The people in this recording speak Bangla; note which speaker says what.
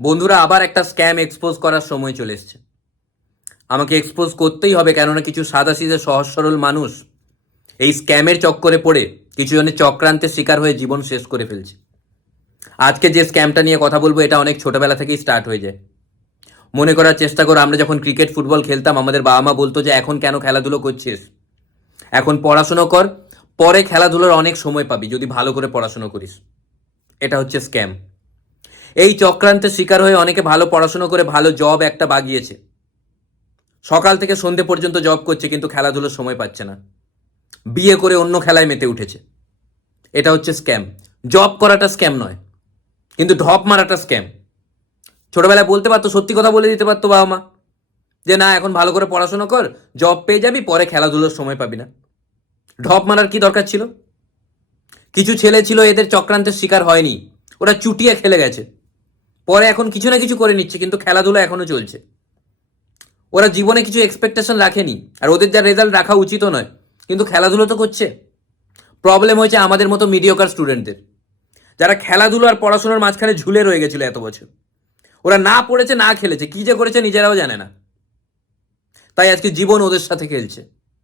Speaker 1: বন্ধুরা, আবার একটা স্ক্যাম এক্সপোজ করার সময় চলে এসছে। আমাকে এক্সপোজ করতেই হবে কেননা কিছু সাদাসিধে সহজ সরল মানুষ এই স্ক্যামের চক্করে পড়ে কিছু জনের চক্রান্তের শিকার হয়ে জীবন শেষ করে ফেলছে। আজকে যে স্ক্যামটা নিয়ে কথা বলব, এটা অনেক ছোটবেলা থেকেই স্টার্ট হয়ে যায়। মনে করার চেষ্টা করো, আমরা যখন ক্রিকেট ফুটবল খেলতাম, আমাদের বাবা মা বলতো যে, এখন কেন খেলাধুলো করছিস? এখন পড়াশুনো কর, পরে খেলাধুলোর অনেক সময় পাবি যদি ভালো করে পড়াশুনো করিস। এটা হচ্ছে স্ক্যাম এই চক্রান্তের শিকার হয়ে অনেকে ভালো পড়াশুনো করে ভালো জব একটা বাগিয়েছে। সকাল থেকে সন্ধে পর্যন্ত জব করছে কিন্তু খেলাধুলোর সময় পাচ্ছে না। বিয়ে করে অন্য খেলায় মেতে উঠেছে। এটা হচ্ছে স্ক্যাম জব করাটা স্ক্যাম নয়, কিন্তু ঢপ মারাটা স্ক্যাম ছোটবেলায় বলতে পারতো, সত্যি কথা বলে দিতে পারতো বাবা মা, যে না, এখন ভালো করে পড়াশোনা কর জব পেয়ে যাবি, পরে খেলাধুলোর সময় পাবি না। ঢপ মারার কি দরকার ছিল? কিছু ছেলে ছিল, এদের চক্রান্তের শিকার হয়নি। ওরা চুটিয়ে খেলে গেছে। পরে এখন কিছু না কিছু করে নিচ্ছে, কিন্তু খেলাধুলা এখনও চলছে। ওরা জীবনে কিছু এক্সপেকটেশন রাখেনি, আর ওদের যা রেজাল্ট রাখা উচিত নয়, কিন্তু খেলাধুলো তো করছে। প্রবলেম হয়েছে আমাদের মতো মিডিয়কার স্টুডেন্টদের যারা খেলাধুলো আর পড়াশোনার মাঝখানে ঝুলে রয়ে গেছিল এত বছর। ওরা না পড়েছে, না খেলেছে, কি যে করেছে নিজেরাও জানে না। তাই আজকে জীবন ওদের সাথে খেলছে।